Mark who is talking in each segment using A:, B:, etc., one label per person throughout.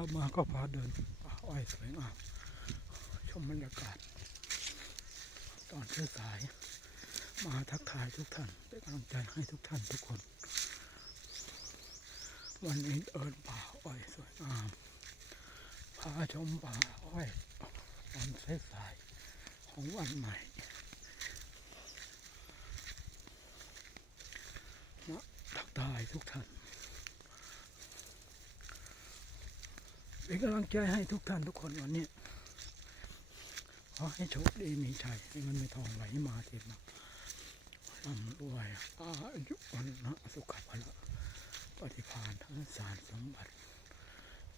A: ามาก็พาเดินป่าอ้อยสวยงามชมบรรยากาศ ตอนสาย มาทักทายทุกท่านเป็นกำลังใจให้ทุกท่านทุกคน วันนี้เดินป่าอ้อยสวยงามพาชมป่าอ้อยตอนสายของวันใหม่มาทักทายทุกท่าน เป็นกำลังใจให้ทุกท่านทุกคนวันนี้ขอให้โชคดีมีชัยให้เงินมีทองไหลมาเถิดนะร่ำรวยอายุวันนะสุขภาละปฏิภาณทั้งสารสมบัติ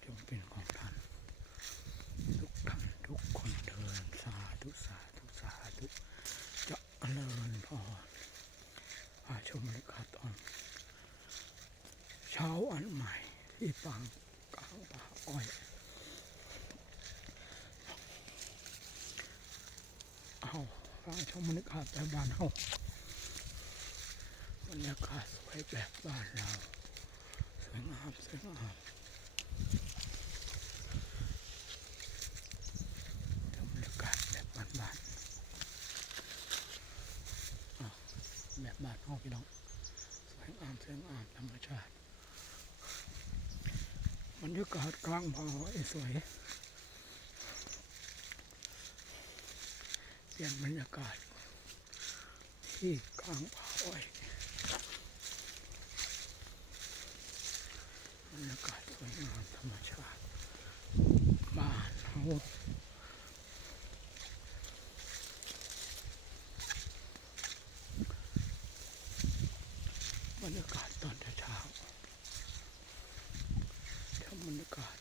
A: จงเป็นของท่านทุกท่านทุกคนเดินสาธุสาธุสาธุจะเจริญพรพาชมบรรยากาศตอนเช้าอันใหม่ที่ปังกลางป่า อ้อยเอาฟังชมบรรยากาศแบบบ้านเฮาบรรยากาศสวยแบบบ้านเราสวยงามสวยงามชมบรรยากาศแบบบ้านบ้านๆแบบบ้านเฮาพี่น้องสวยงามสวยงามธรรมชาติ บรรยากาศกลางป่าอ้อยสวยเปลี่ยนบรรยากาศ ที่กลางป่าอ้อยบรรยากาศสวยงามธรรมชาติบ้านเฮาบรรยากาศตอนเช้าๆทำบ รยากาศ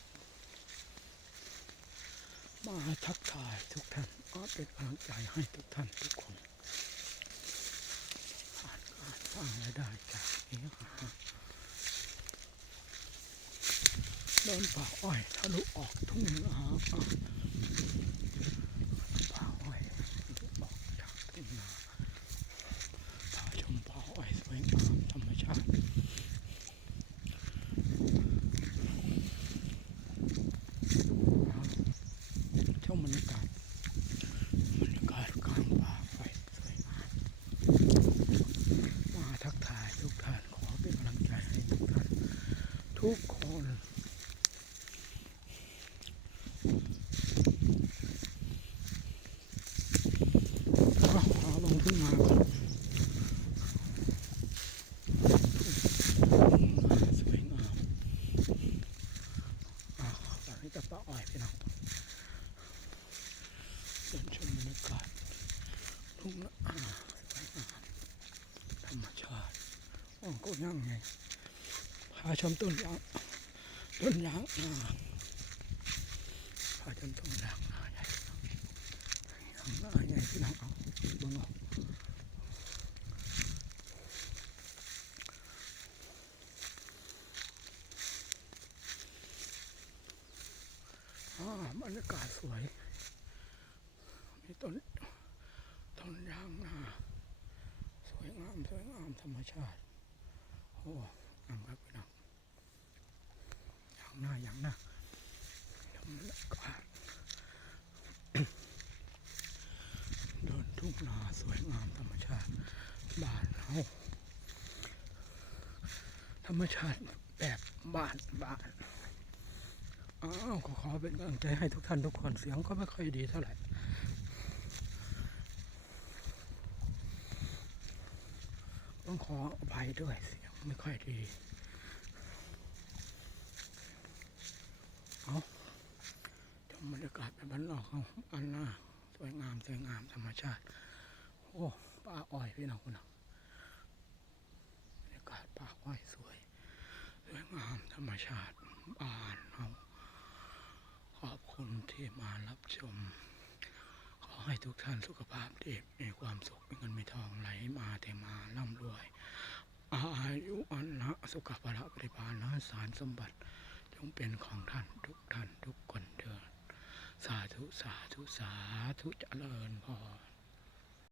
A: มาทักทายทุกท่านก็เป็นกำลังใจให้ทุกท่านทุกคนอ่านอ่านฟังและได้จากนี้ค่ะเดินป่าอ้อยทะลุออกทุ่งนาอะป่าอ้อยทะลุออกจากทุ่งนาพาชมป่าอ้อยสวยงามธรรมชาติ ชมบรรยากาศบรรยากาศกลางป่าไฟสวยงามมาทักทายทุกท่านขอเป็นกำลังใจให้ทุกท่าน ทุกคน เอาลงขึ้นมาก่อนสวยงามอ่าตอนนี้จะป้าอ้อยพี่น้องเดินชมบรรยากาศทุ่งนาสวยงามธรรมชาติโอ้ก็ยังไง พาชมต้นยางต้นยางพาชมต้นยางนาใหญ่ยางนาใหญ่พี่น้องเอาบิ่งเออ่าบรรยากาศสวย มีต้นต้นยางนาสวยงามสวยงามธรรมชาติ โอ้ งามครับพี่น้องยางนายางนาธรรมชาติเดินทุ่งนาสวยงามธรรมชาติบ้านเฮาธรรมชาติแบบบ้านบ้านอ้าวขอขอเป็นกำลังใจให้ทุกท่านทุกคนเสียงก็ไม่ค่อยดีเท่าไหร่ต้องขออภัยด้วยเสียง ไม่ค่อยดี เอาชมบรรยากาศแบบบ้านนอกเขาอันหน้าสวยงามสวยงามธรรมชาติ โอ้ป่าอ้อยพี่น้องคุณนะบรรยากาศป่าอ้อยสวย สวยงามธรรมชาติบ้านเราขอบคุณที่มารับชมขอให้ทุกท่านสุขภาพดีมีความสุขมีเงินมีทองไหลมาเทมาร่ำรวย อายุอันนะสุขภาระปริบาณนะสารสมบัติ จงเป็นของท่านทุกท่านทุกคนเถิดสาธุสาธุสาธุเจริญพร